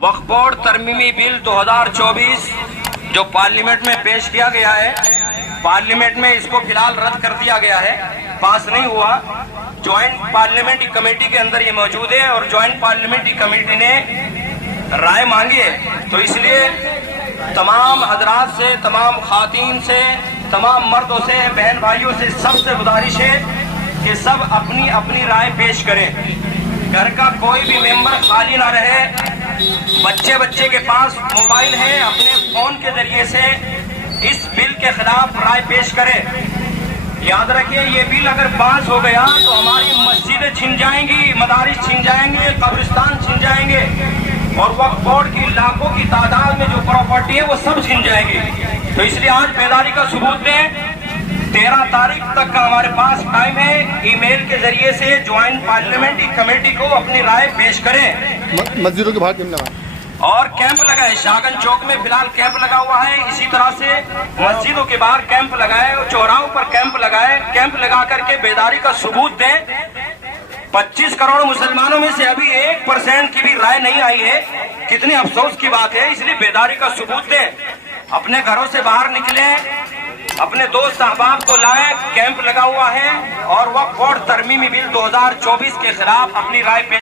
वक्फ board तरमीमी bill 2024 जो parliament में पेश किया गया है, पार्लियामेंट में इसको फिलहाल रद्द कर दिया गया है, पास नहीं हुआ। ज्वाइंट पार्लियामेंट्री कमेटी के अंदर ये मौजूद है और ज्वाइंट पार्लियामेंट्री कमेटी ने राय मांगी है। तो इसलिए तमाम हजरात से, तमाम खातीन से, तमाम मर्दों से, बहन भाइयों से सबसे गुजारिश है कि सब अपनी अपनी राय पेश करें। घर का कोई भी मेंबर खाली ना रहे। बच्चे के पास मोबाइल है, अपने फोन के जरिए से इस बिल के खिलाफ राय पेश करें। याद रखिए, ये बिल अगर पास हो गया तो हमारी मस्जिदें छिन जाएंगी, मदारिस छिन जाएंगे, कब्रिस्तान छिन जाएंगे और वक्फ बोर्ड की लाखों की तादाद में जो प्रॉपर्टी है वो सब छिन जाएगी। तो इसलिए आज बेदारी का सबूत दें। 13 तारीख तक का हमारे पास टाइम है। ईमेल के जरिए से ज्वाइंट पार्लियामेंट्री कमेटी को अपनी राय पेश करें। मस्जिदों के बाहर कैंप लगा और कैंप लगाए। शाहगंज चौक में फिलहाल कैंप लगा हुआ है। इसी तरह से मस्जिदों के बाहर कैंप लगाए और चौराहों पर कैंप लगाए। कैंप लगा करके बेदारी का सबूत दें। 25 करोड़ मुसलमानों में से अभी 1% की भी राय नहीं आई है। कितनी अफसोस की बात है। इसलिए बेदारी का सबूत दें। अपने घरों से बाहर निकले, अपने दोस्त अहबाब को लाए। कैंप लगा हुआ है और वक्फ बोर्ड तरमीमी बिल 2024 के खिलाफ अपनी राय पेश